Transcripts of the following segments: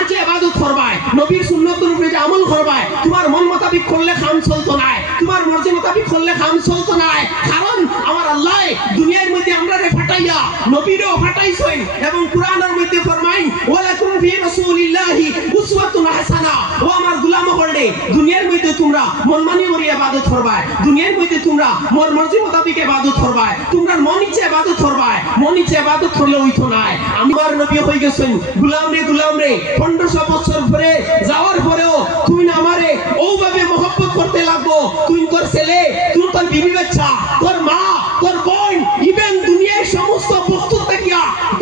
আমার যে ইবাদত করবাই নবীর সুন্নতের উপরে যে আমল করবাই তোমার মন মোতাবেক করলে কাম চলতো না তোমার মর্জি মোতাবেক করলে কাম চলতো না কারণ আমার আল্লাহ দুনিয়ার মধ্যে আমরারে ফাটাইয়া নবীরও ফাটাইছেন এবং কোরআনের মধ্যে ফরমাই ওয়ালাকুম ফি রাসূলিল্লাহি উসওয়াতুন হাসানা ও আমার গোলাম হলে দুনিয়ার মধ্যে তোমরা মনমানি করে ইবাদত করবাই দুনিয়ার মধ্যে তোমরা মোর মর্জি মোতাবেক ইবাদত করবাই তোমরা মন ইচ্ছা ইবাদত করবাই মন ইচ্ছা ইবাদত করলে হইতো না আমার নবী হয়ে গেছেন গোলাম রে 1500 বছর পরে যাওয়ার পরেও তুই আমারে ওভাবে মহব্বত করতে লাগবো তুই তোর ছেলে তুই তোর বিবি বাচ্চা তোর মা তোর বোন ইভেন দুনিয়ার সমস্ত বস্তু থেকে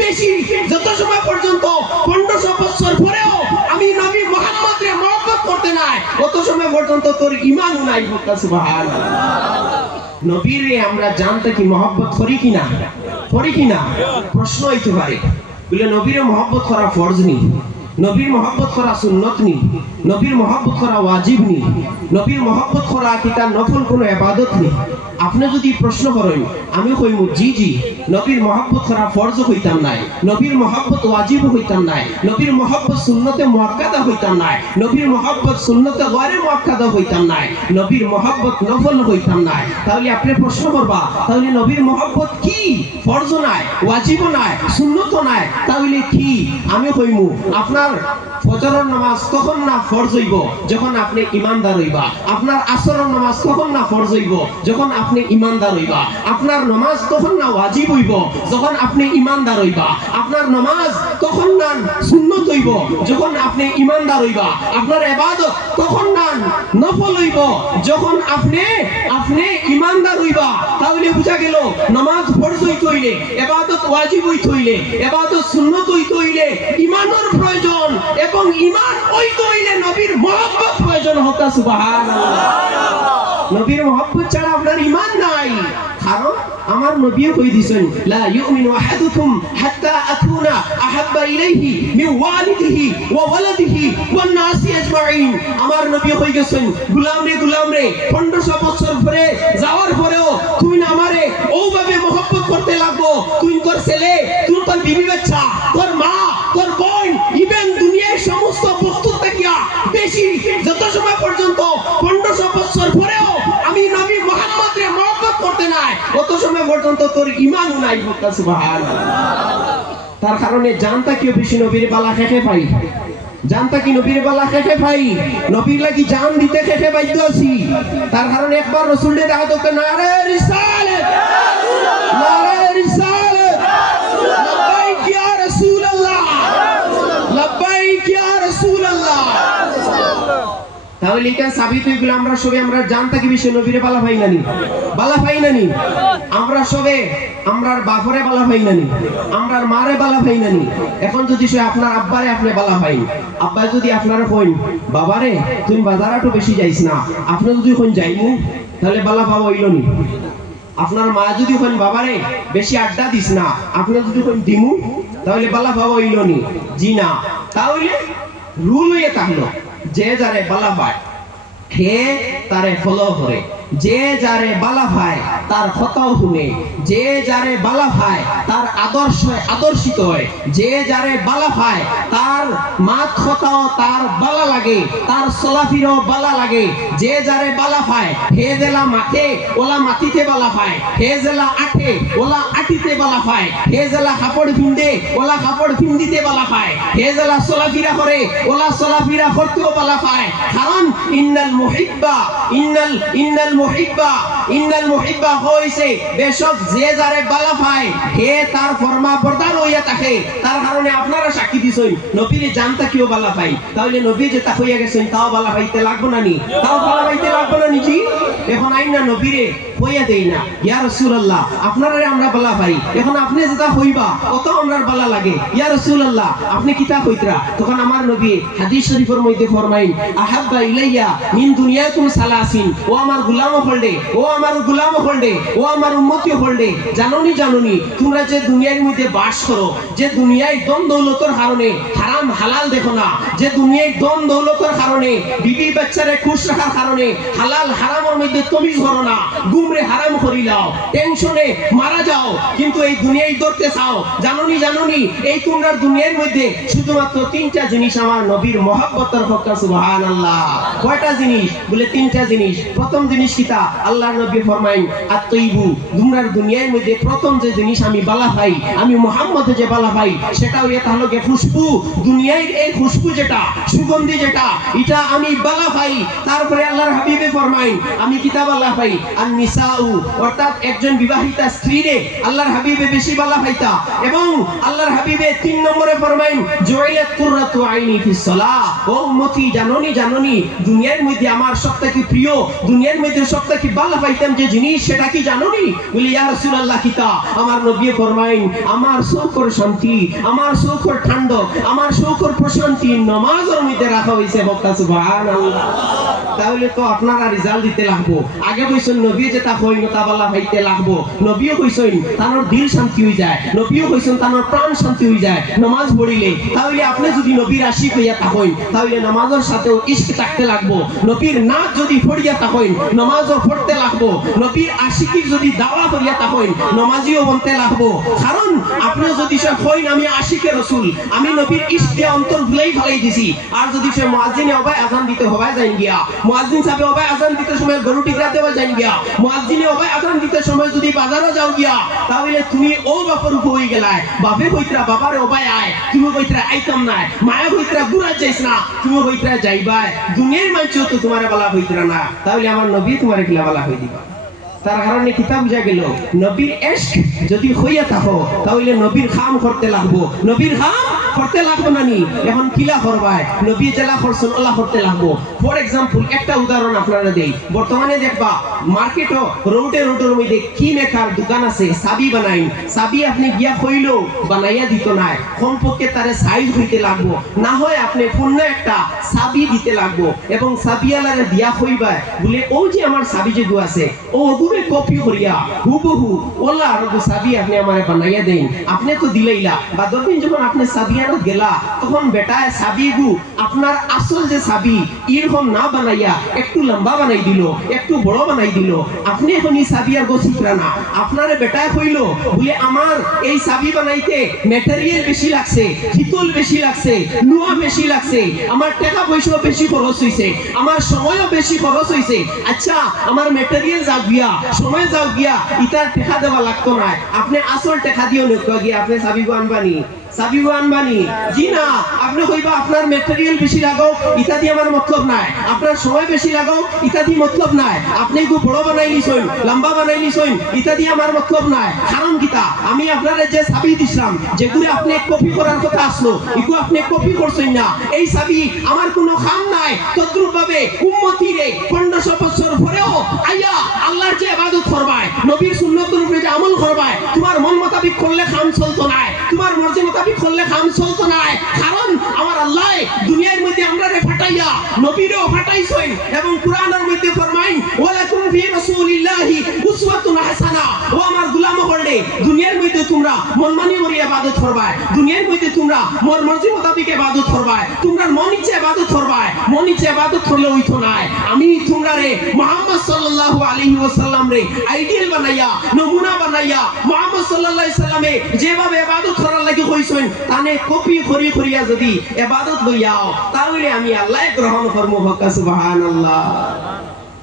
বেশি যত সময় পর্যন্ত 1500 বছর পরেও আমি নবী মুহাম্মদকে মহব্বত করতে নাই তত সময় পর্যন্ত তোর ঈমান নাই সুবহানাল্লাহ নবীরে আমরা জানতে কি মহব্বত করি কিনা প্রশ্ন হইতে পারে বলে নবীরে মহব্বত করা ফরজ নি নবীর মহব্বত করা সুন্নত নি নবীর মহব্বত করা ওয়াজিব নি নবীর মহব্বত করা কি তার নফল কোনো ইবাদত নি আপনি যদি প্রশ্ন করেন আমি কইমু জি নবীর মহব্বত করা ফরজ হইতাম নাই নবীর মহব্বত ওয়াজিব হইতাম নাই নবীর মহব্বত সুন্নতে মুআক্কাদা হইতাম নাই নবীর মহব্বত সুন্নতে গায়রে মুআক্কাদা হইতাম নাই নবীর মহব্বত নফল হইতাম নাই তাহলে আপনি প্রশ্ন করবা তাহলে নবীর মহব্বত কি ফরজ নাই ওয়াজিব নাই সুন্নত নাই তাহলে কি আমি কইমু আপনার ফজরের নামাজ তখন না ফরজ হইব যখন আপনি ঈমানদার হইবা আপনার আসরের নামাজ তখন না ফরজ হইব যখন আপনি ঈমানদার হইবা আপনার নামাজ তখন না ওয়াজিব হইব যখন আপনি ঈমানদার হইবা আপনার নামাজ তখন না সুন্নত হইব যখন আপনি ঈমানদার হইবা আপনার ইবাদত তখন না নফল হইব যখন আপনি ঈমানদার হইবা তাহলে বুঝা গেল নামাজ ফরজ হইতে হইলে ইবাদত ওয়াজিব হইতে হইলে ইবাদত সুন্নত হইতে হইলে ঈমানের প্রয়োজন এবং ঈমান হইতে হইলে নবীর মহব্বত প্রয়োজন হতা সুবহানাল্লাহ নবীর মহব্বত ছাড়া আপনার ঈমান নাই কারণ আমার নবীও কই দিছেন লা ইউমিনু আহাদুকুম হাত্তা আকুনা আহাব্বা ইলাইহি মিন ওয়ালিদিহি ওয়া ওয়ালাদিহি ওয়ান নাসি আজমাইন আমার নবী কই গেছেন গোলাম রে 1500 বছর পরে যাওয়ার পরেও তুই আমারে ওভাবে মহব্বত করতে লাগবো তুই তোর ছেলে তুই তোর বিবি বাচ্চা তোর মা তোর বোন ইভেন দুনিয়ার সমস্ত বস্তু থেকে বেশি যত সময় পর্যন্ত 1500 বছর পরেও আমি নবী মুহাম্মদকে মহব্বত করতে নাই তত সময় পর্যন্ত তোর ঈমান নাই সুবহানাল্লাহ তার কারণে জানতা কি বেশি নবীর বালা খেতে পাই জানতা কি নবীর বালা খেতে পাই নবীর লাগি জান দিতে খেতে বাধ্য আছি তার কারণে একবার রাসূলের দাওয়াত করে নারে রিসালাত নারে রিসালাত লব্বাইক ইয়া রাসূলুল্লাহ লব্বাইক ইয়া রাসূলুল্লাহ তাহলে এটা সাবিত হয়ে গেল আমরা সবে আমরা জানতা কি বেশি নবীরে বালা পাই নানি আমরা সবে আমরার বাপরে বালা পাই নানি আমরার মারে বালা পাই নানি এখন যদি সে আপনার আব্বারে আপনি বালা পাই আব্বা যদি আপনারা কইন বাবারে তুমি বাজারটো বেশি যাইস না আপনি যদি কইন যাইমু তাহলে বালা পাওয়া হইল নি আপনার মা যদি কইন বাবারে বেশি আড্ডা দিস না আপনি যদি কইন দিমু তাহলে বালা পাওয়া হইল নি জি না তাহলে রুল হয়ে থাকলো যে যারে বালা পায় হে তারে ফলো করে যে যারে বালা পায় তার কথাও শুনে যে যারে বালা পায় তার আদর্শিত হয় যে যারে বালা পায় তার মাত কথাও তার বালা লাগে তার চলাফিরও বালা লাগে যে যারে বালা পায় হে জেলা মাঠে ওলা মাটিতে বালা পায় হে জেলা আঠে ওলা আটিতে বালা পায় হে জেলা কাপড় পিন্দে ওলা কাপড় পিন্দিতে বালা পায় হে জেলা চলাফিরা করে ওলা চলাফিরা করতেও বালা পায় কারণ ইন্নাল মুহিব্বা হইছে বেশক যে যারে বালা পায় হে তার ফরমা বরদার হইয়া থাকে তার কারণে আপনারা সাক্ষী দিছেন নবীর জানতা কিও বালা পাই তাহলে নবী যে তা হইয়া গেছেন তাও বালা পাইতে লাগবে না নি তাও বালা পাইতে লাগবে না নি জি এখন আইন না নবীরে হইয়া দেই না ইয়া রাসূলুল্লাহ আপনারারে আমরা বালা পাই এখন আপনি যেটা হইবা কত আমরার বালা লাগে ইয়া রাসূলুল্লাহ আপনি কিতা কইতরা তখন আমার নবী হাদিস শরীফের মধ্যে ফরমাইন আহাব্বা ইলাইয়া মিন দুনিয়াকুম সালাসিন ও আমার গোলাম হলদে ও আমার গোলাম হলদে ও আমার উম্মতি হলদে জানোনি তোমরা যে দুনিয়ার মধ্যে বাস করো যে দুনিয়ায় দম দৌলতের কারণে হারাম হারাম হালাল দেখো না, যে দুনিয়ায় দম দৌলতের কারণে বিবি বাচ্চারে খুশ রাখার কারণে হালাল হারামের মধ্যে তমিজ করো না, গুমরে হারাম করি লাও, টেনশনে মারা যাও, কিন্তু এই দুনিয়ায় ধরতে চাও। জানোনি এই তোমরা দুনিয়ার মধ্যে শুধুমাত্র তিনটা জিনিস আমার নবীর মহব্বতের হক্কা। সুবহানাল্লাহ। কয়টা জিনিস? বলে তিনটা জিনিস। প্রথম জিনিস কিতা? আল্লাহর নবী ফরমাইন আত-তাইবু, তোমরা দুনিয়ার মধ্যে প্রথম যে জিনিস আমি বালা পাই, আমি মুহাম্মদে যে বালা পাই, সেটা হইয়া তাহলে খুশবু। দুনিয়ার এই খুশবু যেটা, সুগন্ধি যেটা, এটা আমি বালা পাই। তারপরে আল্লাহর হাবিবে ফরমাইন আমি কিতা বালা পাই? আন-নিসাউ, অর্থাৎ একজন বিবাহিতা স্ত্রীরে আল্লাহর হাবিবে বেশি বালা পাইতা। এবং আল্লাহর হাবিবে 3 নম্বরে ফরমাইন জুইলাত কুররাতু আইনি ফিস সালাহ। ও উম্মতি, জানোনি দুনিয়ার মধ্যে আমার সবথেকে প্রিয়, দুনিয়ার মধ্যে সবথেকে ভালো পাইতাম যে জিনিস, সেটা কি জানোনি? বলি ইয়া রাসূলুল্লাহ কিতা? আমার নবী ফরমাইন আমার সুখর শান্তি, আমার সুখর ঠান্ডক, আমার সুখর প্রশান্তি নামাজের মধ্যে রাখা হইছে। বক্তা সুবহানাল্লাহ। তাহলে তো আপনারা রেজাল্ট দিতে লাগবো। আগে কইছেন নবী যেটা কইন তা বালা হইতে লাগবো। নবীও কইছেন তার দিল শান্তি হই যায়, নবীও কইছেন তার প্রাণ শান্তি হই যায় নামাজ পড়িলে। তাহলে আপনি যদি নবীর আশিক হইয়া থাকেন, তাহলে নামাজের সাথেও ইশক থাকতে লাগবো। নবীর নাচ যদি পড়িয়া থাকেন, নামাজও পড়তে লাগবো। নবীর আশিকির যদি দাওয়া করিয়া থাকেন, নামাজিও বনতে লাগবো। কারণ আপনি যদি সে কইন আমি আশিকে রাসূল, আমি নবীর ইশক দিয়ে অন্তর ভুলাই ফেলাই দিছি, আর যদি সে মুয়াজ্জিনে হবে আযান দিতে হবে যাইন গিয়া, মুয়াজ্জিন সাহেব হবে আযান দিতে সময় গরু টিকরা দেওয়া যাইন গিয়া, মুয়াজ্জিনে হবে আযান দিতে সময় যদি বাজারও যাও গিয়া, তাহলে তুমি ও বাপর হই গেলাই। বাপে কইতরা বাবারে ওবাই আয়, তুমি কইতরা আইতাম না, মায়া কইতরা গুড়া যাইছ না, তুমি কইতরা যাইবাই। দুনিয়ার মানুষও তো তোমারে বলা হইতরা না, তাহলে আমার নবী তোমারে কিলা বলা হই দিবা। তার কারণে কিতাব বুঝা গেল নবীর ইশক যদি হইয়া থাকো, তাহলে নবীর খাম করতে লাগবো। নবীর খাম করতে লাগবো না নি? এখন কিলা করবাই? নবী জেলা করছেন আল্লাহ করতে লাগবো। ফর এক্সাম্পল একটা উদাহরণ আপনারা দেই। বর্তমানে দেখবা মার্কেটও রোডের মধ্যে কি মেকার দোকান আছে, চাবি বানাই, চাবি আপনি গিয়া কইলো বানাইয়া দিত না, কমপক্ষে তারে সাইজ হইতে লাগবো, না হয় আপনি পূর্ণ একটা চাবি দিতে লাগবো। এবং চাবিওয়ালারে দিয়া কইবা বলে ও যে আমার চাবি যে আছে ও ওগুলো কপি করিয়া হুবহু ওলা আর চাবি আপনি আমারে বানাইয়া দেন। আপনি তো দিলাইলা, বা যখন যখন আপনি চাবি আনতে গেলা, তখন বেটায় চাবিগু আপনার আসল যে চাবি এরকম না বানাইয়া একটু লম্বা বানাই দিল, একটু বড় বানাই দিল। আপনি এখন এই চাবি আর গোছিকরা না, আপনারে বেটায় কইলো বলে আমার এই চাবি বানাইতে ম্যাটেরিয়াল বেশি লাগছে, শীতল বেশি লাগছে, লোহা বেশি লাগছে, আমার টাকা পয়সা বেশি খরচ হইছে, আমার সময়ও বেশি খরচ হইছে। আচ্ছা আমার ম্যাটেরিয়াল যাও গিয়া, সময় যাও গিয়া, ইটার টাকা দেওয়া লাগতো না, আপনি আসল টাকা দিও নেক গিয়া আপনি চাবিগু আনবানি, চাবিগু আনবানি। জি না, আপনি কইবা আপনার ম্যাটেরিয়াল বেশি লাগাও, ইটা দিয়ে আমার মতলব নাই, আপনার সময় বেশি লাগাও, ইটা দিয়ে মতলব নাই, আপনি গু বড় বানাই লিছইন, লম্বা বানাই লিছইন, ইটা দিয়ে আমার মতলব নাই। কারণ কিতা? আমি আপনারে যে চাবি দিছিলাম, যেগুলো আপনি কপি করার কথা আসলো, এগুলো আপনি কপি করছেন না, এই চাবি আমার কোনো কাম নাই। তদ্রূপ ভাবে উম্মতিরে 1500 বছর পরেও আইয়া আল্লাহর যে ইবাদত করবায়, নবীর সুন্নতের উপরে যে আমল করবায়, তোমার মন মোতাবেক করলে কাম চলতো না, তোমার মর্জি মোতাবেক করলে কাম চলতো না। কারণ আমার আল্লাহ দুনিয়ার মধ্যে আমরারে ফাটাইয়া নবীরেও ফাটাইছেন, এবং কোরআনের মধ্যে ফরমাইন ওয়ালাকুম ফি রাসূলিল্লাহি উসওয়াতুন হাসানা। ও আমার গোলাম হলে দুনিয়ার মধ্যে তোমরা মনমানি করে ইবাদত করবায়, দুনিয়ার মধ্যে তোমরা মোর মর্জি মোতাবেক ইবাদত করবায়, তোমরা মন ইচ্ছা ইবাদত করবায়, মন ইচ্ছা ইবাদত করলে হইতো না। আমি তোমরারে মুহাম্মদ সাল্লাল্লাহু আলাইহি ওয়াসাল্লাম রে আইডিয়াল বানাইয়া, নমুনা বানাইয়া, মুহাম্মদ সাল্লাল্লাহু আলাইহি সাল্লামে যেভাবে ইবাদত করার লাগি কইছেন তানে কপি করিয়া যদি ইবাদত লইয়াও, তাহলে আমি আল্লাহ গ্রহণ করব। সুবহানাল্লাহ।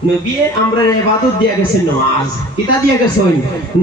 নবী আমরা ইবাদত দিয়া গেছেন নামাজ, কিতা দিয়া গেছেন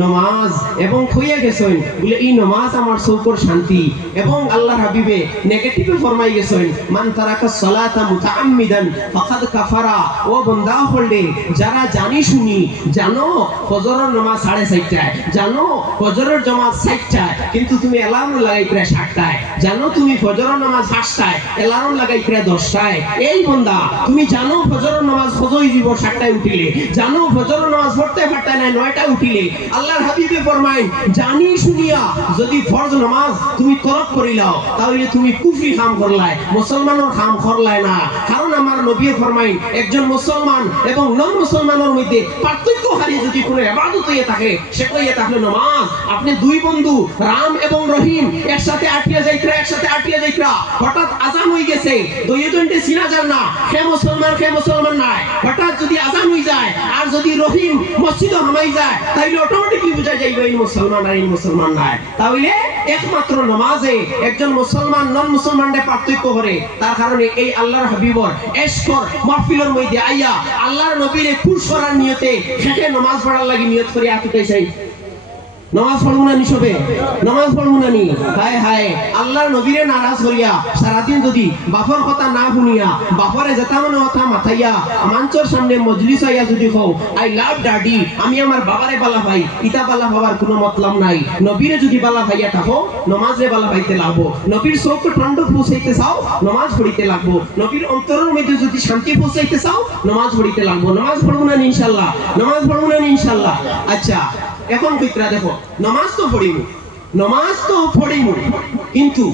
নামাজ, এবং কইয়া গেছেন বলে এই নামাজ আমার চৌকর শান্তি। এবং আল্লাহর হাবিবে নেগেটিভে ফরমাই গেছেন মান তারাকা সালাতা মুতাআম্মিদান ফাকাদ কাফারা। ও বান্দা হলে যারা জানি শুনি, জানো ফজরের নামাজ 4:30টায়, জানো ফজরের জামাত 60টায়, কিন্তু তুমি অ্যালার্ম লাগাইতরা 7টায়, জানো তুমি ফজরের নামাজ 5টায়, অ্যালার্ম লাগাইতরা 10টায়। এই বান্দা তুমি জানো ফজরের নামাজ ফজই দিব 8টায় উঠিলে, জানো ফজর নামাজ পড়তে পারতে না 9টায় উঠিলে। আল্লাহর হাবিবে ফরমায় জানি শুনিয়া যদি ফরজ নামাজ তুমি তরক করিলাও তাহলে তুমি কুফরি কাম করলাই, মুসলমানের কাম করলাই না। কারণ আমার নবী ফরমায় একজন মুসলমান এবং নন মুসলমানের মধ্যে পার্থক্য হারিয়ে যদি কোনো ইবাদত হয়ে থাকে সেটা হয়ে থাকলে নামাজ। আপনি দুই বন্ধু রাম এবং রহিম একসাথে আটিয়া যাইত্রা, একসাথে আটিয়া যাইত্রা, হঠাৎ আজান হয়ে গেছে, দুইজনকে চিনা যান না, সে মুসলমান নাই। হঠাৎ যদি আজান হয়ে যায় আর যদি রহিম মসজিদে হামাই যায় তাহলে অটোমেটিকলি বোঝা যাইবে এই মুসলমান আর এই মুসলমান নাই। তাহলে একমাত্র নামাজে একজন মুসলমান নন মুসলমানের পার্থক্য করে। তার কারণে এই আল্লাহর হাবিবর এশকর মাহফিলের মধ্যে আইয়া আল্লাহর নবীরে খুশ করার নিয়তে শেষে নামাজ পড়ার লাগি নিয়ত করে আতুটাই চাই। নামাজ পড়বো না নি সবে, নামাজ পড়বো না নি? হায় হায়, আল্লাহর নবীরে নারাজ হইয়া সারাদিন যদি বাপর কথা না শুনিয়া বাপরে যেটা মনে কথা মাথাইয়া মঞ্চের সামনে মজলিস হইয়া যদি হও আই লাভ ড্যাডি, আমি আমার বাবারে বালা ভাই, ইতা বালা হওয়ার কোনো মতলব নাই। নবীরে যদি বালা ভাইয়া থাকো নামাজে বালা ভাইতে লাগবো। নবীর চোখ ঠান্ড পৌঁছাইতে চাও নামাজ পড়িতে লাগবো। নবীর অন্তরের মধ্যে যদি শান্তি পৌঁছাইতে চাও নামাজ পড়িতে লাগবো। নামাজ পড়বো না ইনশাআল্লাহ, নামাজ পড়বো না ইনশাআল্লাহ। আচ্ছা এখন কইত্রা দেখো, নামাজ তো পড়িমু কিন্তু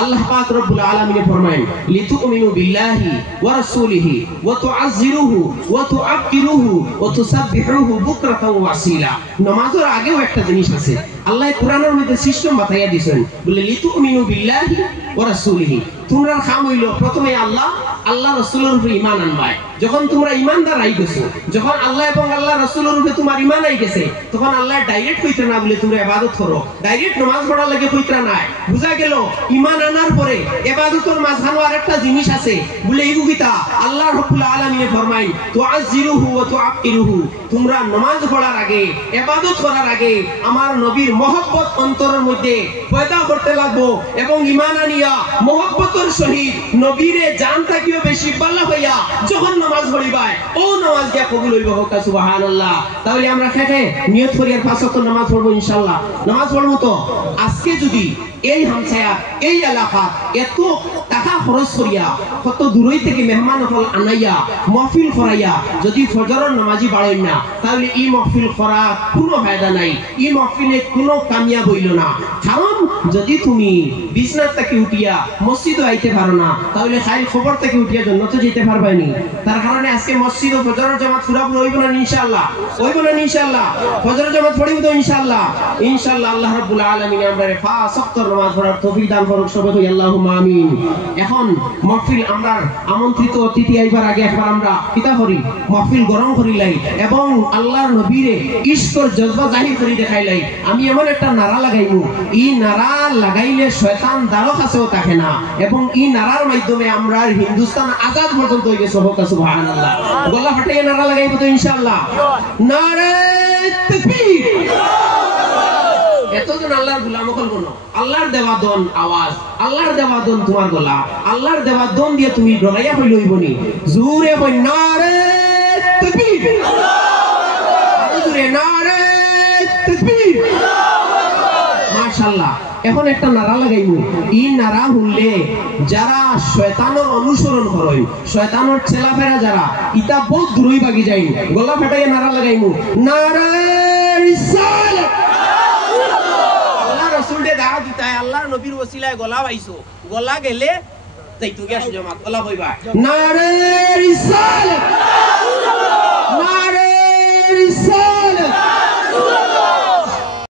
আল্লাহ পাক রব্বুল আলামিন ফরমায় লিতুমিনু বিল্লাহি ওয়া রাসূলিহি ওয়া তুআযজিরুহু ওয়া তুআক্কিরুহু ওয়া তুসাব্বিহুহু বুকরাতাও ওয়া আসীলা। নামাজের আগেও একটা জিনিস আছে, আল্লাহ কোরআনের মধ্যে সিস্টেম বাতাইয়া দিয়েছেন, বলে লিতুমিনু বিল্লাহি ওয়া রাসূলিহি। তোমরা কাম হইলো প্রথমে আল্লাহ রাসূলের উপরে ঈমান আনবাই। যখন তোমরা ঈমানদার আই গেছো, যখন আল্লাহ এবং আল্লাহ রাসূলের উপরে তোমার ঈমান আই গেছে, তখন আল্লাহ ডাইরেক্ট কইতে না বলে তোমরা ইবাদত করো, ডাইরেক্ট নামাজ পড়ার লাগে কইতে নাই। বুঝা গেল ঈমান আনার পরে ইবাদতের মাঝখানে আরেকটা জিনিস আছে, বলে ইগুগিতা আল্লাহ রাব্বুল আলামিন ফরমায় তুআযজিরুহু ওয়া তুআক্কিরুহু। তোমরা নামাজ পড়ার আগে ইবাদত করার আগে আমার নবীর মহব্বত অন্তরের মধ্যে পয়দা করতে লাগবো এবং ঈমান আনিয়া মহব্বতের সহিত নবীরে জান থাকিও বেশি পাল্লা হইয়া যখন নামাজ পড়িবাই ও নামাজ দিয়া কবুল হইব হোক সুবহানাল্লাহ। তাহলে আমরা খেটে নিয়ত করি আর 5 ওয়াক্ত নামাজ পড়বো ইনশাআল্লাহ। নামাজ পড়বো তো আজকে যদি এই হামসায়া এই এলাকা এত টাকা খরচ করিয়া কত দূরই থেকে মেহমান হল আনাইয়া মাহফিল করাইয়া যদি ফজরের নামাজি বাড়েন না তাহলে এই মাহফিল করা কোনো ফায়দা নাই, এই মাহফিলে কোনো কামিয়াব হইল না। কারণ যদি তুমি বিছনা থেকে উঠিয়া মসজিদে আইতে পারো না তাহলে খাইল খবর থেকে উঠিয়া জান্নাতে যেতে পারবানি। তার কারণে আজকে মসজিদ ও ফজরের জামাত পুরাপুরি হইব না ইনশাআল্লাহ, হইব না ইনশাআল্লাহ? ফজরের জামাত পড়িব তো ইনশাআল্লাহ। ইনশাআল্লাহ আল্লাহ রাব্বুল আলামিন আমাদের 5 ওয়াক্ত নামাজ পড়ার তৌফিক দান করুক সবাই, আল্লাহুম্মা আমিন। এখন মাহফিল আমরা আমন্ত্রিত অতিথি আইবার আগে একবার আমরা কিতা করি, মাহফিল গরম করিলাই এবং আল্লাহর নবীরে ইশকর জজবা জাহির করি দেখাইলাই। আমি এমন একটা নারা লাগাইমু, এই নারা লাগাইলে শয়তান দ্বারও কাছেও থাকে না এবং এই নারার মাধ্যমে আমরা হিন্দুস্তান আজাদ পর্যন্ত হয়ে গেছে হোক সুবহানাল্লাহ। গলা ফাটাইয়া নারা লাগাইব তো ইনশাআল্লাহ। নারে তাকবীর। এতজন আল্লাহর গোলাম হল কোন আল্লাহর দেওয়া দন আওয়াজ, আল্লাহর দেওয়া দন তোমার গলা, আল্লাহর দেওয়া দন দিয়ে তুমি ডরাইয়া হইল হইবনি। জোরে কই নারে তাকবীর, জোরে নারে তাকবীর। মাশাআল্লাহ। এখন একটা নারা লাগাইমু, এই নারা শুনলে যারা শয়তানের অনুসরণ করে, শয়তানের ছেলাফেরা যারা ইতা বহুত দূরই ভাগি যায়। গলা ফাটাইয়া নারা লাগাইমু, নারে রিসালাত। আল্লাহ রাসূল দে দাওয়াত দিতায়, আল্লাহর নবীর ওসিলায় গলা পাইছো, গলা গেলে যাইতো গিয়া সুজমাত গলা কইবা নারে রিসালাত।